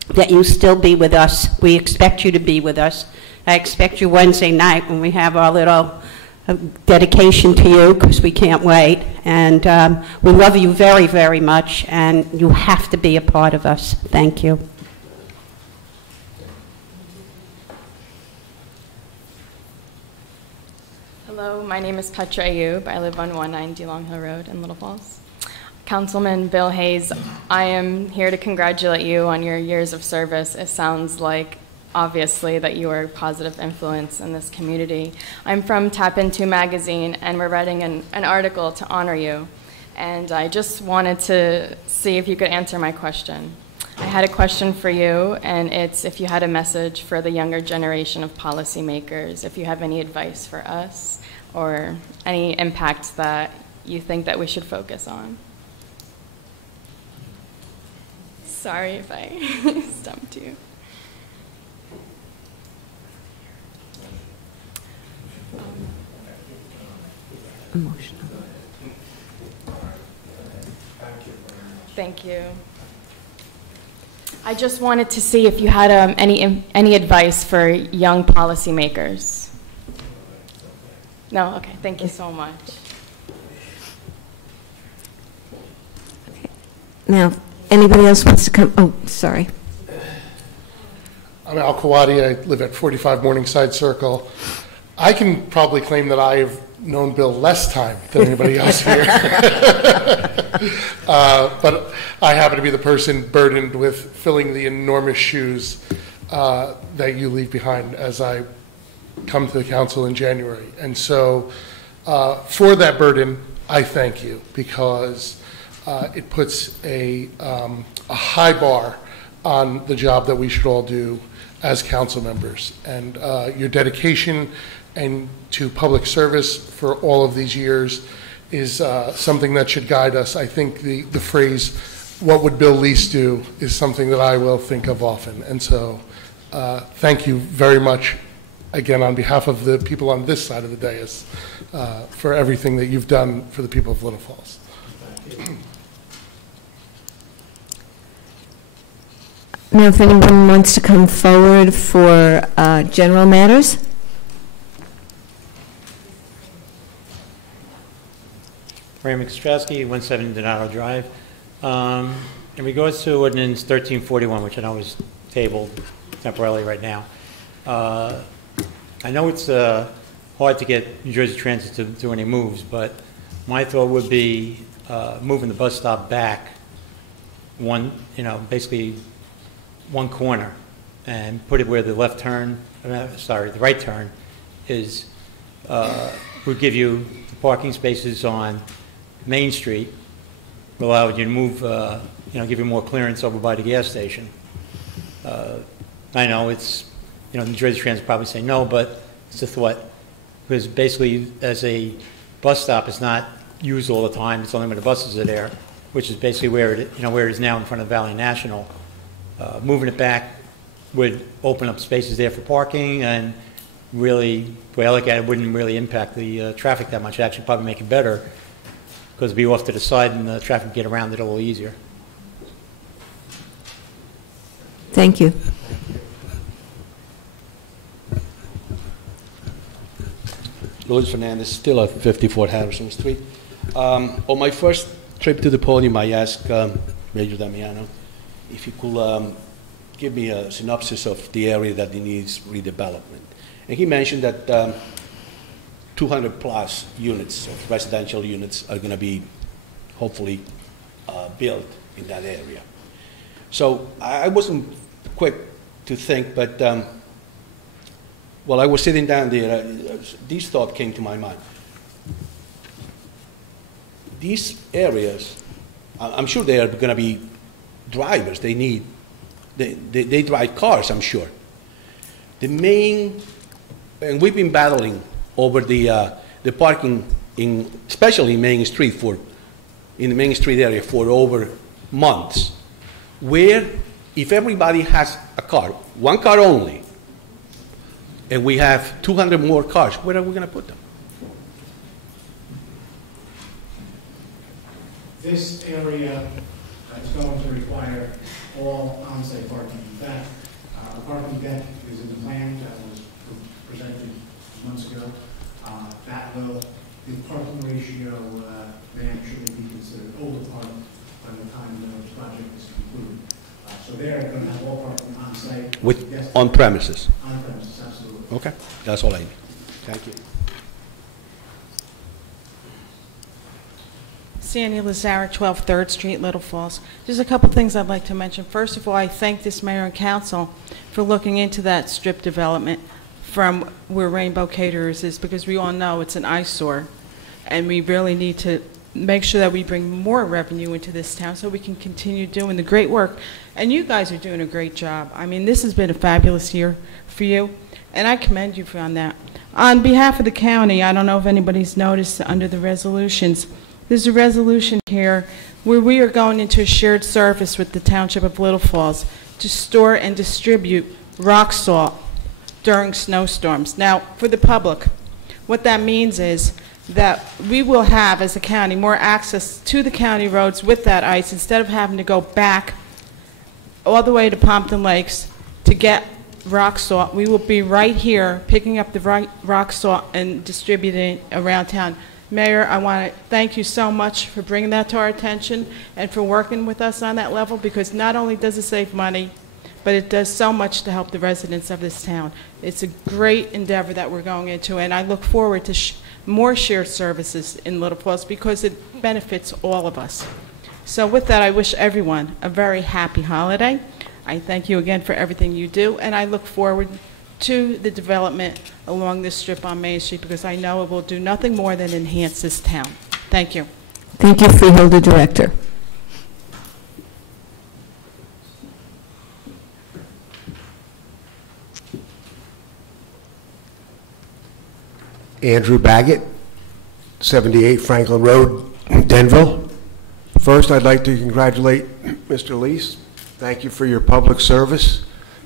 that you still be with us. We expect you to be with us. I expect you Wednesday night when we have our little dedication to you, because we can't wait. And we love you very, very much, and you have to be a part of us. Thank you. Hello, my name is Petra Ayub. I live on 190 Long Hill Road in Little Falls. Councilman Bill Hayes, I am here to congratulate you on your years of service. It sounds like, obviously, that you are a positive influence in this community. I'm from Tap Into magazine, and we're writing an article to honor you. And I just wanted to see if you could answer my question. I had a question for you, and it's if you had a message for the younger generation of policymakers, if you have any advice for us, or any impact that you think that we should focus on. Sorry if I stumped you. Emotional. Thank you. I just wanted to see if you had any advice for young policymakers. No? Okay, thank you so much. Okay. Now, anybody else wants to come? Oh, sorry. I'm Al Kawadi. I live at 45 Morningside Circle. I can probably claim that I have known Bill less time than anybody else here. But I happen to be the person burdened with filling the enormous shoes that you leave behind as I come to the council in January. And so for that burden, I thank you, because it puts a high bar on the job that we should all do as council members. And your dedication and to public service for all of these years is something that should guide us. I think the phrase, what would Bill Lease do, is something that I will think of often. And so thank you very much, again, on behalf of the people on this side of the dais, for everything that you've done for the people of Little Falls. Now, if anyone wants to come forward for general matters. Raymond Kostrowski, 170 Donato Drive. In regards to ordinance 1341, which I know is tabled temporarily right now, I know it's hard to get New Jersey Transit to do any moves, but my thought would be moving the bus stop back basically one corner and put it where the the right turn is, would give you the parking spaces on Main Street, allow you to move, give you more clearance over by the gas station. I know it's, New Jersey Transit probably say no, but it's a thought. Because basically, as a bus stop, it's not used all the time. It's only when the buses are there, which is basically where it is now in front of Valley National. Moving it back would open up spaces there for parking, and really, the way I look at it, wouldn't really impact the traffic that much. It'd actually probably make it better, because it'd be off to the side and the traffic would get around it a little easier. Thank you. Luis Fernandez, still at 54 Harrison Street. On my first trip to the podium, I asked Major Damiano if he could give me a synopsis of the area that needs redevelopment. And he mentioned that 200 plus units, of residential units, are going to be hopefully built in that area. So I wasn't quick to think, but while I was sitting down there, this thought came to my mind. These areas, I'm sure they are going to be drivers. They drive cars, I'm sure. The main, and we've been battling over the parking especially in Main Street in the Main Street area for over months, where if everybody has a car, one car only, and we have 200 more cars, where are we going to put them? This area is going to require all on-site parking. In fact, a parking deck is in the plan that was presented months ago. The parking ratio may actually be considered overparked by the time the project is concluded. So they're going to have all parking on-site. On premises? On premises, absolutely. Okay, that's all I need. Thank you. Sandy Lazara, 12 3rd Street, Little Falls. There's a couple things I'd like to mention. First of all, I thank this mayor and council for looking into that strip development from where Rainbow Caterers is, because we all know it's an eyesore, and we really need to make sure that we bring more revenue into this town so we can continue doing the great work. And you guys are doing a great job. I mean, this has been a fabulous year for you, and I commend you on that. On behalf of the county, I don't know if anybody's noticed under the resolutions, there's a resolution here where we are going into a shared service with the Township of Little Falls to store and distribute rock salt during snowstorms. Now, for the public, what that means is that we will have, as a county, more access to the county roads with that ice instead of having to go back all the way to Pompton Lakes to get rock salt. We will be right here picking up the rock salt and distributing it around town. Mayor, I want to thank you so much for bringing that to our attention and for working with us on that level, because not only does it save money, but it does so much to help the residents of this town. It's a great endeavor that we're going into, and I look forward to more shared services in Little Falls because it benefits all of us. So with that, I wish everyone a very happy holiday. I thank you again for everything you do, and I look forward to the development along this strip on Main Street, because I know it will do nothing more than enhance this town. Thank you. Thank you, Freeholder Director. Andrew Baggett, 78 Franklin Road, Denville. First, I'd like to congratulate Mr. Leese. Thank you for your public service,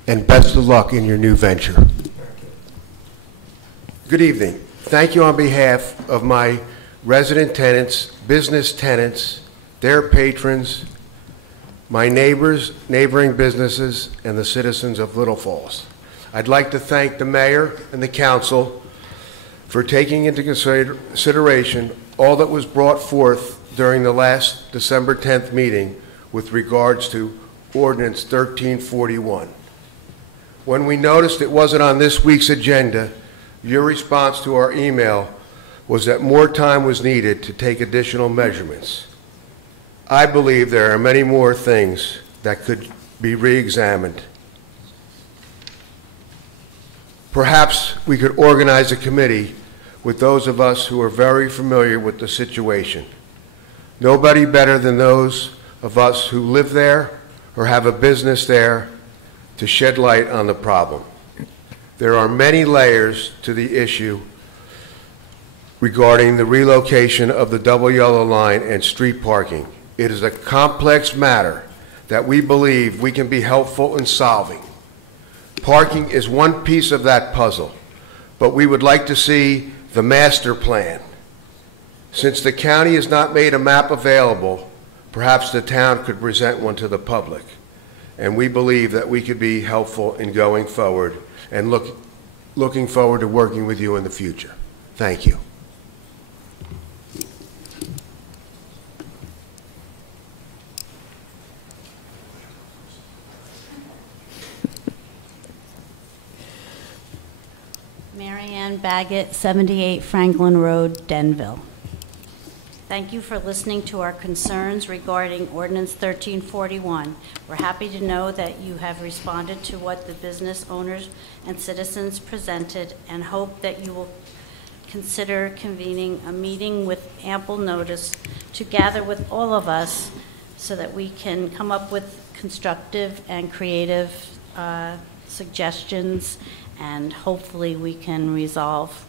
and best of luck in your new venture. Good evening. Thank you on behalf of my resident tenants, business tenants, their patrons, my neighbors, neighboring businesses, and the citizens of Little Falls. I'd like to thank the mayor and the council for taking into consideration all that was brought forth during the last December 10th meeting with regards to Ordinance 1341. When we noticed it wasn't on this week's agenda, your response to our email was that more time was needed to take additional measurements. I believe there are many more things that could be re-examined. Perhaps we could organize a committee with those of us who are very familiar with the situation. Nobody better than those of us who live there or have a business there to shed light on the problem. There are many layers to the issue regarding the relocation of the double yellow line and street parking. It is a complex matter that we believe we can be helpful in solving. Parking is one piece of that puzzle, but we would like to see the master plan. Since the county has not made a map available, perhaps the town could present one to the public. And we believe that we could be helpful in going forward and looking forward to working with you in the future. Thank you. Mary Ann Baggett, 78 Franklin Road, Denville. Thank you for listening to our concerns regarding Ordinance 1341. We're happy to know that you have responded to what the business owners and citizens presented and hope that you will consider convening a meeting with ample notice to gather with all of us so that we can come up with constructive and creative suggestions, and hopefully we can resolve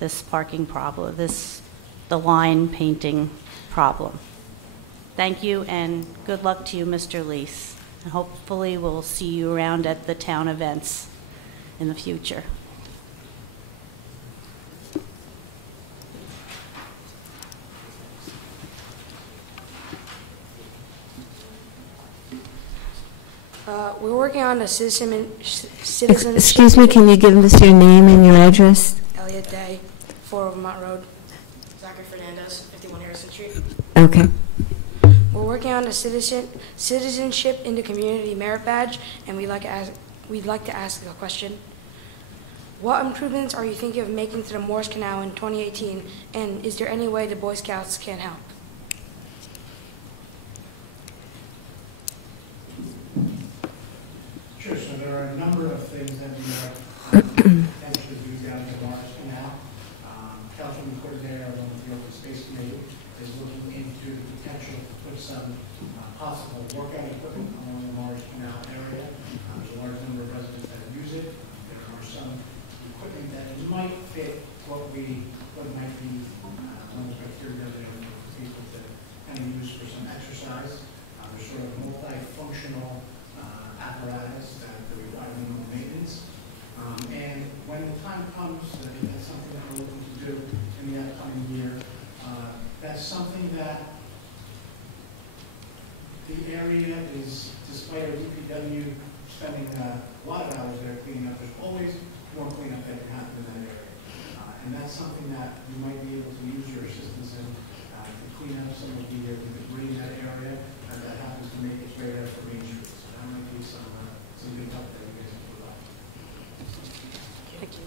this parking problem, the line painting problem. Thank you, and good luck to you, Mr. Lease. And hopefully we'll see you around at the town events in the future. We're working on a citizen. Excuse me, can you give us your name and your address? Elliot Day, 4 Vermont Road. Zachary Fernandez, 51 Harrison Street. Okay. We're working on a citizenship in the community merit badge, and we'd like to ask a question. What improvements are you thinking of making to the Morse Canal in 2018, and is there any way the Boy Scouts can help? Sure, so there are a number of things that we are potentially do down the Morris Canal. Councilman Cordero, along with the Open Space Committee, is looking into the potential to put some possible workout equipment along the Morris Canal area. There's a large number of residents that use it. There are some equipment that might fit what might be one of the criteria there for people to kind of use for some exercise. There's sort of multifunctional apparatus that require minimal maintenance. And when the time comes, that's something that we're looking to do in the upcoming year. That's something that the area is, despite our DPW spending a lot of hours there cleaning up, there's always more cleanup that can happen in that area. And that's something that you might be able to use your assistance in to clean up some of the debris in that area that happens to make its way there for Main Street. So that might be some good help that you guys can provide. Thank you.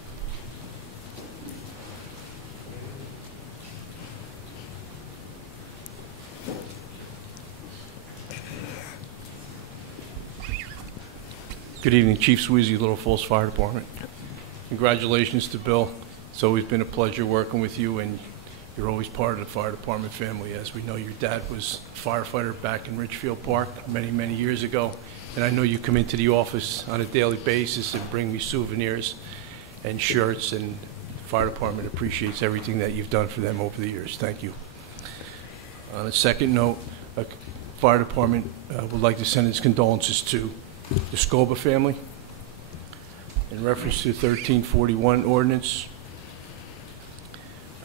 Good evening, Chief Sweezy, Little Falls Fire Department. Congratulations to Bill. It's always been a pleasure working with you, and you're always part of the fire department family. As we know, your dad was a firefighter back in Richfield Park many, many years ago, and I know you come into the office on a daily basis and bring me souvenirs and shirts, and the fire department appreciates everything that you've done for them over the years. Thank you. On a second note, the fire department would like to send its condolences to the Scoba family in reference to 1341 ordinance.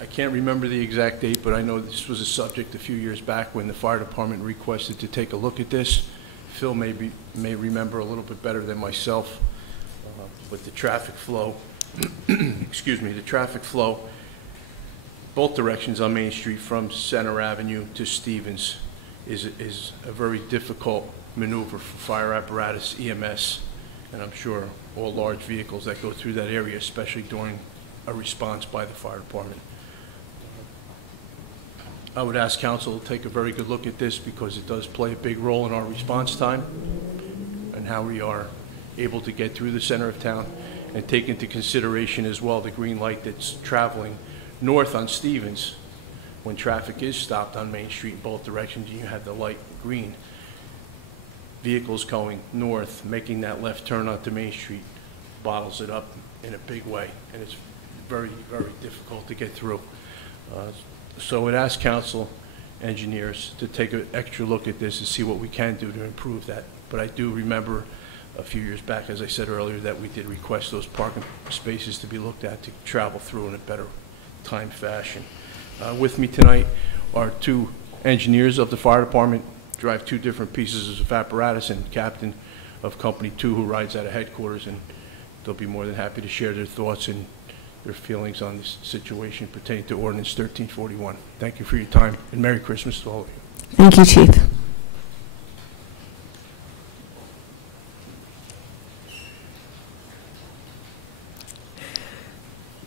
I can't remember the exact date, but I know this was a subject a few years back when the fire department requested to take a look at this. Phil may remember a little bit better than myself with the traffic flow. Excuse me, the traffic flow both directions on Main Street from Center Avenue to Stevens is a very difficult maneuver for fire apparatus, EMS, and I'm sure all large vehicles that go through that area, especially during a response by the fire department. I would ask council to take a very good look at this because it does play a big role in our response time and how we are able to get through the center of town, and take into consideration as well the green light that's traveling north on Stevens. When traffic is stopped on Main Street in both directions, you have the light green. Vehicles going north, making that left turn onto Main Street, bottles it up in a big way, and it's very, very difficult to get through. So I would ask council engineers to take an extra look at this and see what we can do to improve that. But I do remember a few years back, as I said earlier, that we did request those parking spaces to be looked at to travel through in a better time fashion. With me tonight are two engineers of the fire department, drive two different pieces of apparatus, and captain of Company 2 who rides out of headquarters, and they'll be more than happy to share their thoughts and their feelings on this situation pertaining to Ordinance 1341. Thank you for your time, and Merry Christmas to all of you. Thank you, Chief.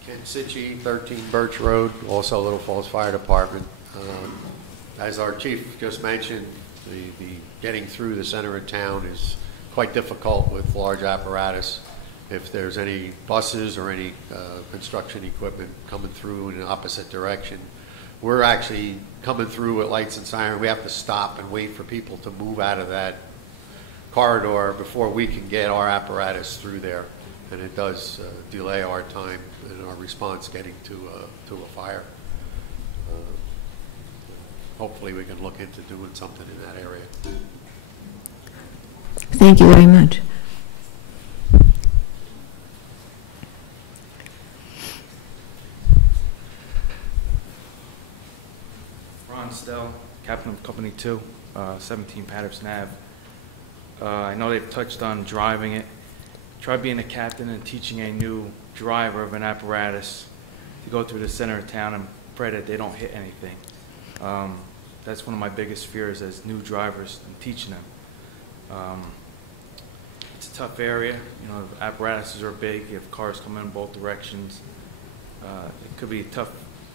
Ken Sitchie, 13 Birch Road, also Little Falls Fire Department. As our chief just mentioned, the getting through the center of town is quite difficult with large apparatus. If there's any buses or any construction equipment coming through in the opposite direction, we're actually coming through at lights and siren. We have to stop and wait for people to move out of that corridor before we can get our apparatus through there. And it does delay our time and our response getting to a fire. Hopefully we can look into doing something in that area. Thank you very much. Ron Stell, captain of Company 2, 17 Patterson Ave. I know they've touched on driving it. Try being a captain and teaching a new driver of an apparatus to go through the center of town and pray that they don't hit anything. That's one of my biggest fears as new drivers and teaching them. It's a tough area. You know, the apparatuses are big. You have cars coming in both directions. It could be tough,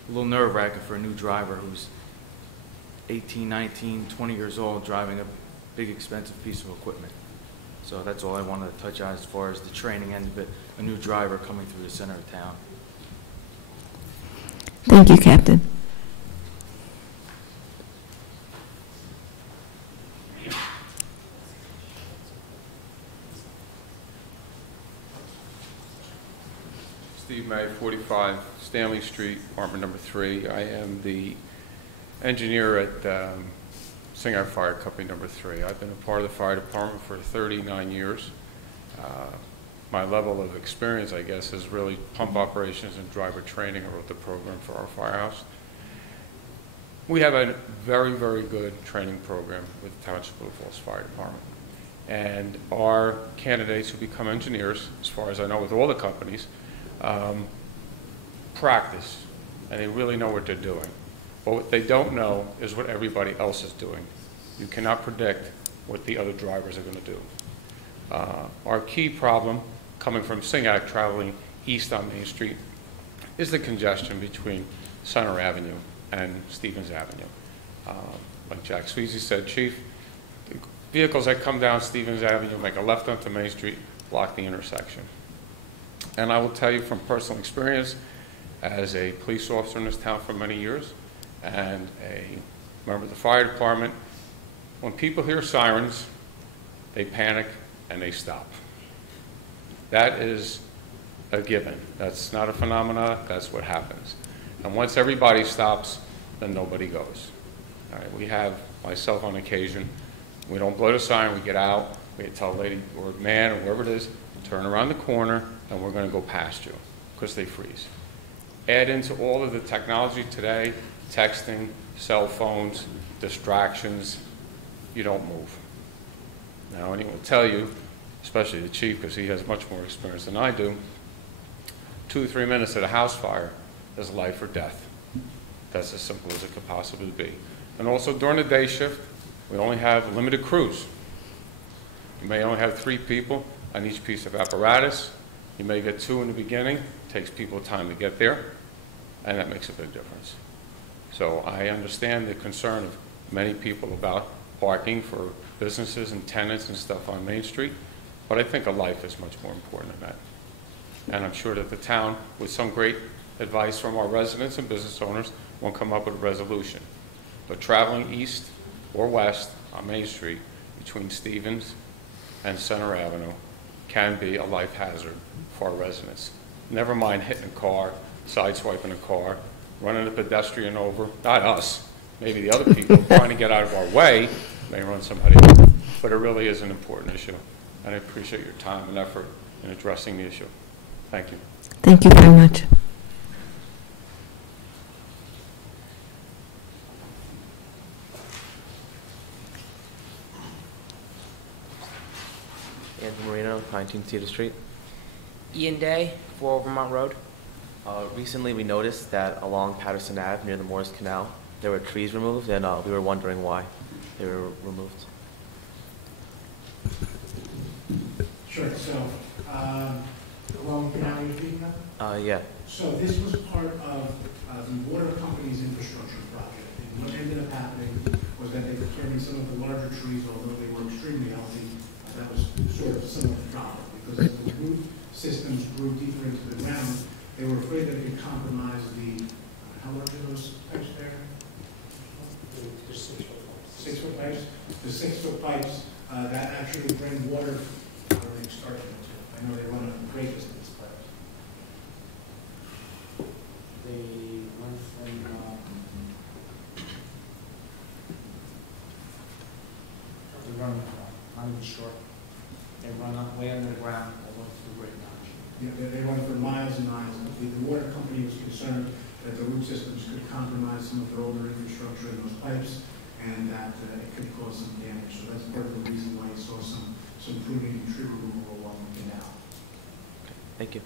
a little nerve-wracking for a new driver who's 18, 19, 20 years old driving a big, expensive piece of equipment. So that's all I wanted to touch on as far as the training end of it, a new driver coming through the center of town. Thank you, Captain. Steve May, 45 Stanley Street, apartment number 3. I am the engineer at Singer Fire Company number 3. I've been a part of the fire department for 39 years. My level of experience, I guess, is really pump operations and driver training. I wrote the program for our firehouse. We have a very, very good training program with the Township Little Falls Fire Department. And our candidates who become engineers, as far as I know with all the companies, practice, and they really know what they're doing. But what they don't know is what everybody else is doing. You cannot predict what the other drivers are going to do. Our key problem coming from Singac traveling east on Main Street is the congestion between Center Avenue and Stevens Avenue. Like Jack Sweezy said, Chief, the vehicles that come down Stevens Avenue make a left onto Main Street, block the intersection. And I will tell you from personal experience, as a police officer in this town for many years, and a member of the fire department, when people hear sirens, they panic and they stop. That is a given. That's not a phenomena, that's what happens. And once everybody stops, then nobody goes. All right, we have, myself on occasion, we don't blow the siren, we get out, we tell a lady or a man or whoever it is, turn around the corner and we're going to go past you, because they freeze. Add into all of the technology today, texting, cell phones, distractions, you don't move. Now, anyone will tell you, especially the chief, because he has much more experience than I do, 2 or 3 minutes at a house fire is life or death. That's as simple as it could possibly be. And also during the day shift, we only have limited crews. You may only have 3 people on each piece of apparatus. You may get 2 in the beginning. It takes people time to get there, and that makes a big difference. So I understand the concern of many people about parking for businesses and tenants and stuff on Main Street, but I think a life is much more important than that. And I'm sure that the town, with some great advice from our residents and business owners, will come up with a resolution. But traveling east or west on Main Street between Stevens and Center Avenue can be a life hazard for our residents. Never mind hitting a car, sideswiping a car, running a pedestrian over, not us, maybe the other people trying to get out of our way may run somebody over. But it really is an important issue, and I appreciate your time and effort in addressing the issue. Thank you. Thank you very much. Anthony Marino, 19 Cedar Street. Ian Day, 4 Vermont Road. Recently we noticed that along Patterson Ave near the Morris Canal there were trees removed, and we were wondering why they were removed. Sure, so, along the canal you're speaking of? Yeah. So this was part of the water company's infrastructure project. And what ended up happening was that they were clearing some of the larger trees, although they were extremely healthy. That was sort of some of the problem, because as the root systems grew deeper into the ground, they were afraid that it could compromise the, how large are those pipes there? The 6-foot pipes. 6-foot pipes? The 6-foot pipes that actually bring water where they start to. I know they run a great distance, but They went from, they run, not even sure. They run up way under the ground, all the way to the Great Notch. yeah, they run for miles and miles. And the water company was concerned that the root systems could compromise some of their older infrastructure in those pipes, and that it could cause some damage. So that's part of the reason why you saw some pruning and tree removal along the canal. Thank you.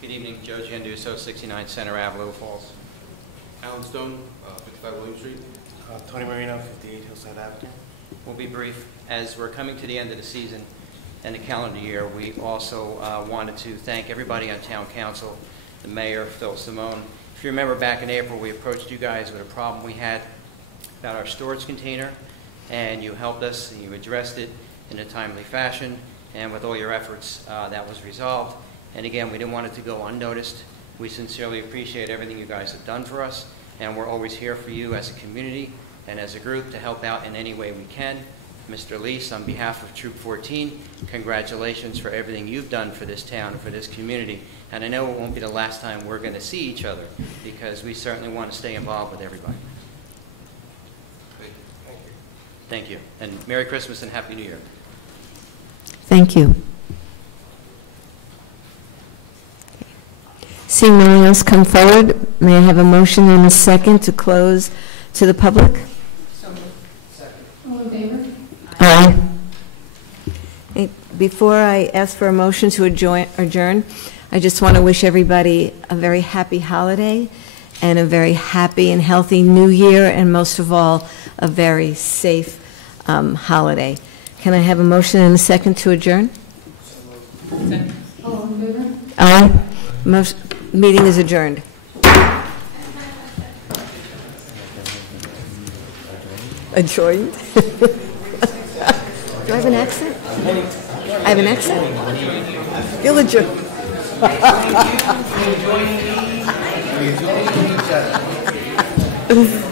Good evening, Joe Gianduso, 69 Center Ave, Little Falls. Alan Stone, 55 William Street. Tony Marino, 58 Hillside Avenue. We'll be brief. As we're coming to the end of the season and the calendar year, we also wanted to thank everybody on Town Council, the Mayor, Phil Simone. If you remember back in April, we approached you guys with a problem we had about our storage container, and you helped us and you addressed it in a timely fashion, and with all your efforts, that was resolved. And again, we didn't want it to go unnoticed. We sincerely appreciate everything you guys have done for us, and we're always here for you as a community and as a group to help out in any way we can. Mr. Lease, on behalf of Troop 14, congratulations for everything you've done for this town and for this community. And I know it won't be the last time we're going to see each other, because we certainly want to stay involved with everybody. Thank you. And Merry Christmas and Happy New Year. Thank you. Seeing no one else come forward, may I have a motion and a second to close to the public? So moved. Second. All in favor? Aye. Hey, before I ask for a motion to adjourn, I just want to wish everybody a very happy holiday and a very happy and healthy new year, and most of all, a very safe holiday. Can I have a motion and a second to adjourn? Second. All in favor? Aye. Meeting is adjourned. Adjourned? Do I have an accent? I have an accent? You'll adjourn. We're joining each other.